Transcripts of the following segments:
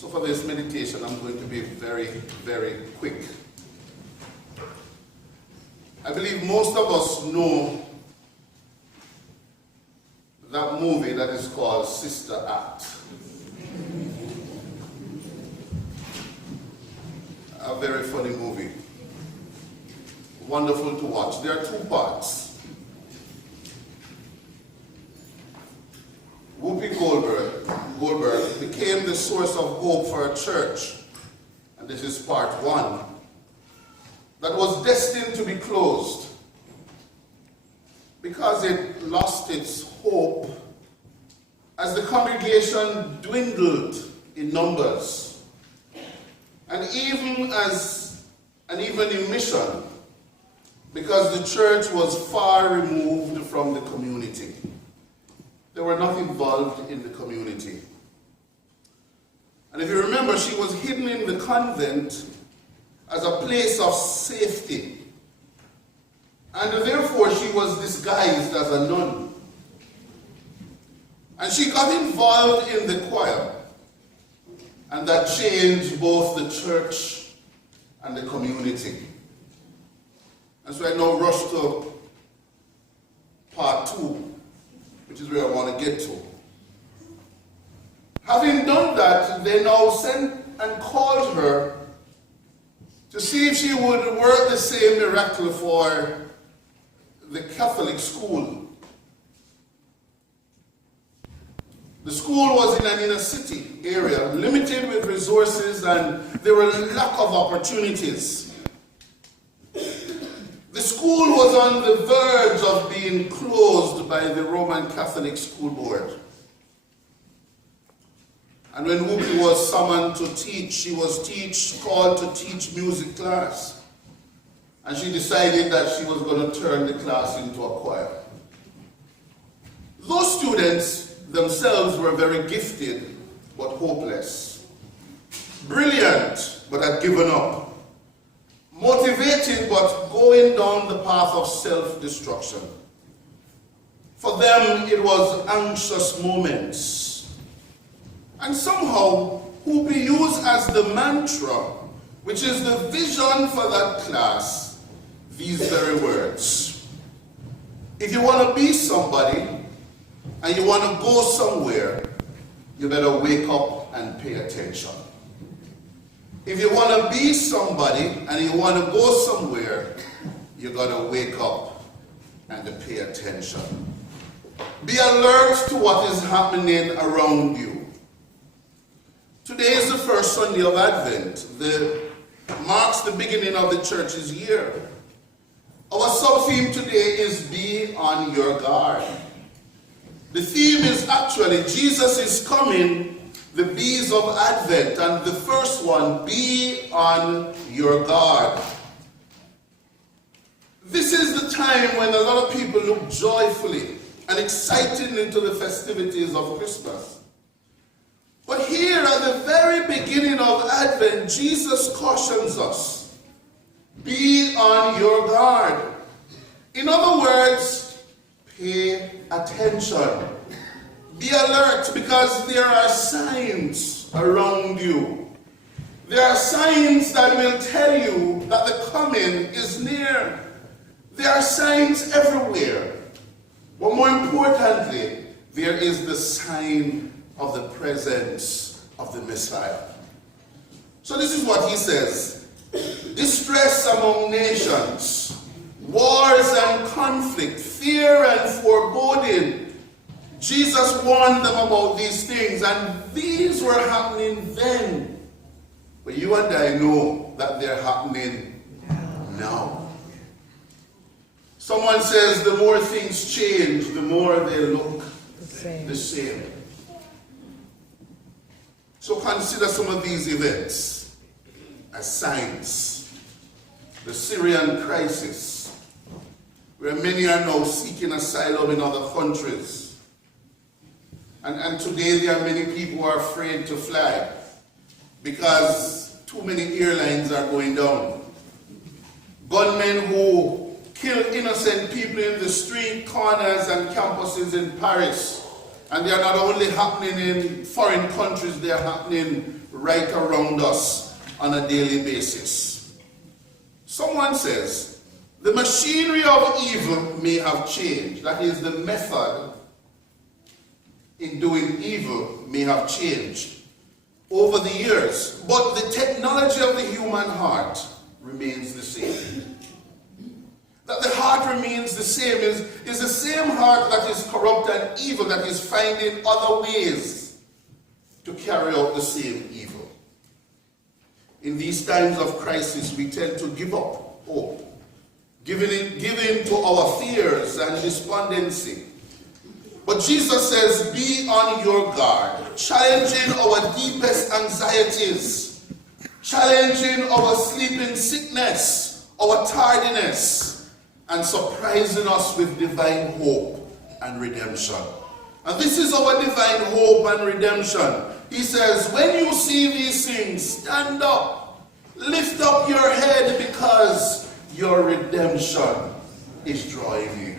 So for this meditation, I'm going to be very, very quick. I believe most of us know that movie that is called Sister Act. A very funny movie. Wonderful to watch. There are two parts. Whoopi Goldberg became the source of hope for a church, and this is part one, that was destined to be closed because it lost its hope as the congregation dwindled in numbers, and even in mission, because the church was far removed from the community. They were not involved in the community. And if you remember, she was hidden in the convent as a place of safety. And therefore she was disguised as a nun. And she got involved in the choir. And that changed both the church and the community. And so I now rush to part two, which is where I want to get to. Having done that, they now sent and called her to see if she would work the same miracle for the Catholic school. The school was in an inner city area, limited with resources, and there were a lack of opportunities. The school was on the verge of being closed by the Roman Catholic School Board. And when Whoopi was summoned to teach, she was called to teach music class. And she decided that she was going to turn the class into a choir. Those students themselves were very gifted, but hopeless. Brilliant, but had given up. Motivated, but going down the path of self-destruction. For them, it was anxious moments. And somehow, Whoopi used as the mantra, which is the vision for that class, these very words. If you want to be somebody, and you want to go somewhere, you better wake up and pay attention. If you want to be somebody and you want to go somewhere, you got to wake up and to pay attention. Be alert to what is happening around you. Today is the first Sunday of Advent. Marks the beginning of the church's year. Our sub-theme today is Be on Your Guard. The theme is actually Jesus is coming, the bees of Advent, and the first one, be on your guard. This is the time when a lot of people look joyfully and excited into the festivities of Christmas. But here at the very beginning of Advent, Jesus cautions us, be on your guard. In other words, pay attention. Be alert, because there are signs around you. There are signs that will tell you that the coming is near. There are signs everywhere. But more importantly, there is the sign of the presence of the Messiah. So this is what he says. Distress among nations, wars and conflict, fear and foreboding. Jesus warned them about these things, and these were happening then. But you and I know that they're happening now. Someone says the more things change, the more they look the same. So consider some of these events as signs. The Syrian crisis, where many are now seeking asylum in other countries. And today there are many people who are afraid to fly because too many airlines are going down. Gunmen who kill innocent people in the street corners and campuses in Paris And they are not only happening in foreign countries, they are happening right around us on a daily basis. Someone says, the machinery of evil may have changed. That is, the method in doing evil may have changed over the years. But the technology of the human heart remains the same. That the heart remains the same is the same heart that is corrupt and evil, that is finding other ways to carry out the same evil. In these times of crisis, we tend to give up hope, giving in to our fears and despondency. But Jesus says, be on your guard, challenging our deepest anxieties, challenging our sleeping sickness, our tardiness, and surprising us with divine hope and redemption. And this is our divine hope and redemption. He says, when you see these things, stand up, lift up your head, because your redemption is drawing near.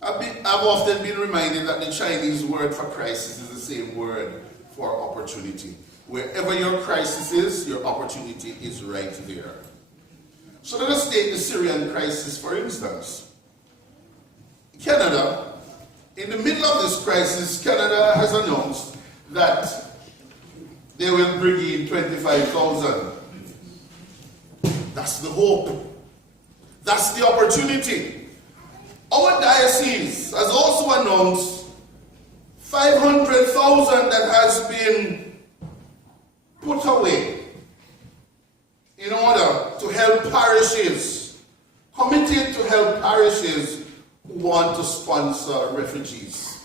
I've often been reminded that the Chinese word for crisis is the same word for opportunity. Wherever your crisis is, your opportunity is right there. So let us take the Syrian crisis, for instance. Canada, in the middle of this crisis, Canada has announced that they will bring in 25,000. That's the hope. That's the opportunity. Our diocese has also announced 500,000 that has been put away in order to help parishes, committed to help parishes who want to sponsor refugees.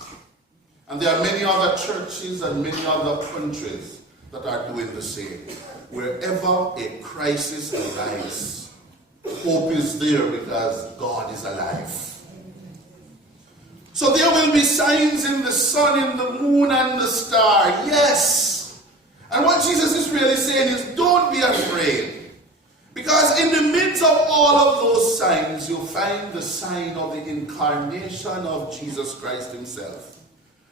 And there are many other churches and many other countries that are doing the same. Wherever a crisis arises, hope is there because God is alive. So there will be signs in the sun, in the moon, and the star. Yes. And what Jesus is really saying is, don't be afraid. Because in the midst of all of those signs, you'll find the sign of the incarnation of Jesus Christ himself.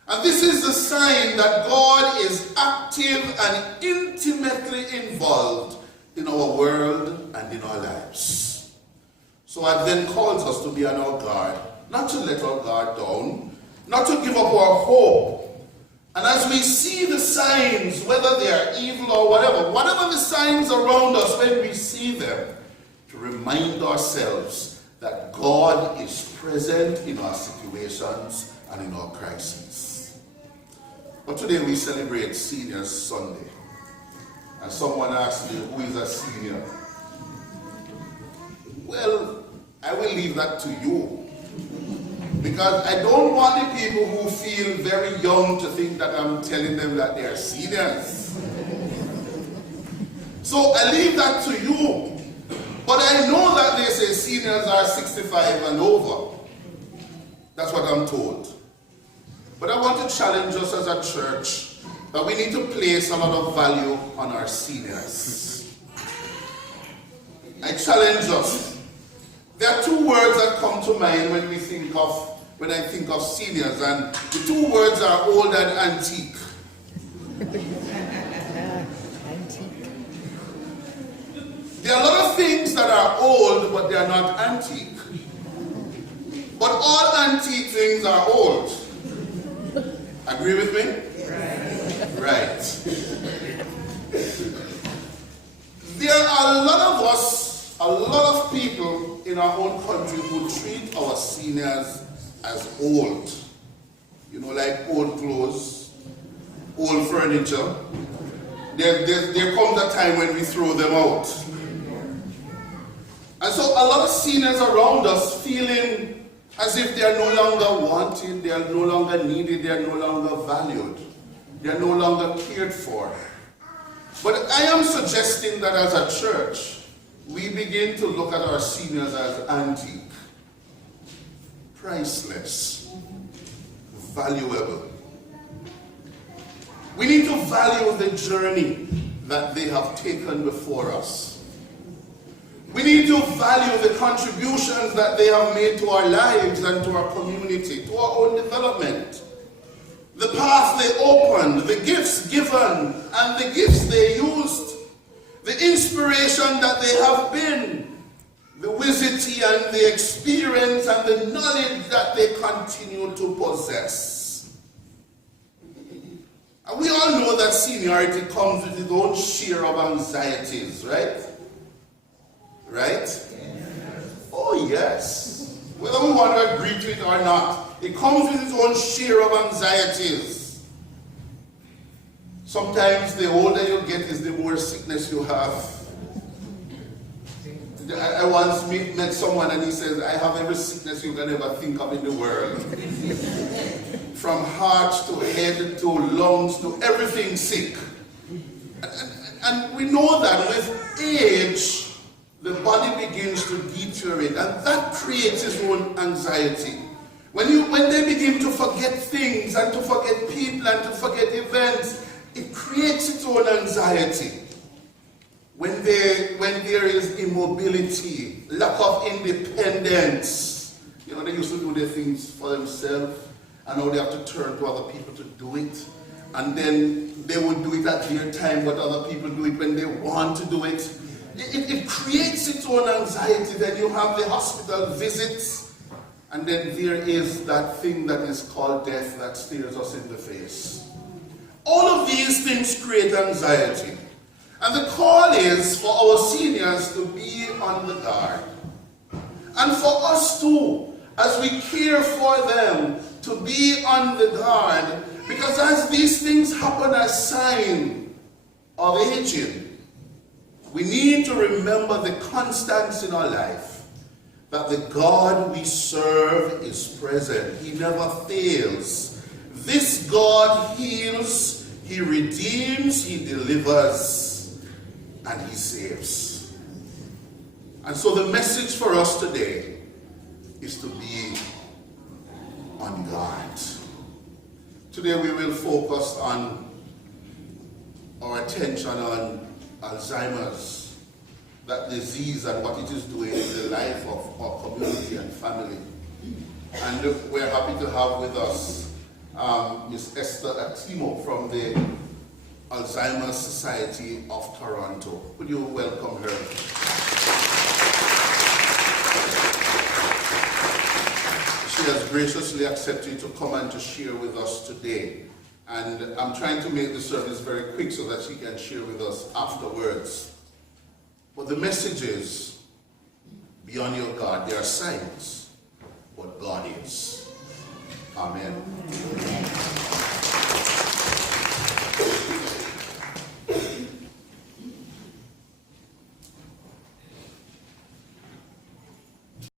And this is the sign that God is active and intimately involved in our world and in our lives. So Advent calls us to be on our guard, not to let our guard down, not to give up our hope. And as we see the signs, whether they are evil or whatever the signs around us, when we see them, to remind ourselves that God is present in our situations and in our crises. But today we celebrate Seniors Sunday. And someone asked me, who is a senior? Well, I will leave that to you. Because I don't want the people who feel very young to think that I'm telling them that they are seniors. So I leave that to you. But I know that they say seniors are 65 and over. That's what I'm told. But I want to challenge us as a church that we need to place a lot of value on our seniors. I challenge us. There are two words that come to mind when I think of seniors, and the two words are old and antique. There are a lot of things that are old, but they are not antique. But all antique things are old. Agree with me? Right. There are a lot of us, a lot of people in our own country who treat our seniors as old. You know, like old clothes, old furniture. There comes a time when we throw them out. And so a lot of seniors around us feeling as if they are no longer wanted, they are no longer needed, they are no longer valued, they are no longer cared for. But I am suggesting that as a church, we begin to look at our seniors as antique, priceless, valuable. We need to value the journey that they have taken before us. We need to value the contributions that they have made to our lives and to our community, to our own development. The path they opened, the gifts given, and the gifts they used, the inspiration that they have been, the wisdom and the experience and the knowledge that they continue to possess. And we all know that seniority comes with its own share of anxieties, right? Right? Oh yes. Whether we want to agree to it or not, it comes with its own share of anxieties. Sometimes the older you get is the more sickness you have. I once met someone and he says, I have every sickness you can ever think of in the world. From heart to head to lungs to everything sick. And we know that with age, the body begins to deteriorate, and that creates its own anxiety. When they begin to forget things and to forget people and to forget events, it creates its own anxiety. When there is immobility, lack of independence, they used to do their things for themselves, and now they have to turn to other people to do it. And then they would do it at their time, but other people do it when they want to do it. It creates its own anxiety. Then you have the hospital visits, and then there is that thing that is called death that stares us in the face. All of these things create anxiety. And the call is for our seniors to be on the guard. And for us too, as we care for them, to be on the guard. Because as these things happen as sign of aging, we need to remember the constants in our life. That the God we serve is present. He never fails. This God heals, He redeems, He delivers, and He saves. And so the message for us today is to be on guard. Today we will focus on our attention on Alzheimer's, that disease and what it is doing in the life of our community and family. And we're happy to have with us Ms. Esther Atimo from the Alzheimer's Society of Toronto. Would you welcome her? She has graciously accepted to come and to share with us today. And I'm trying to make the service very quick so that she can share with us afterwards. But the message is, be on your guard. There are signs, but God is. Amen.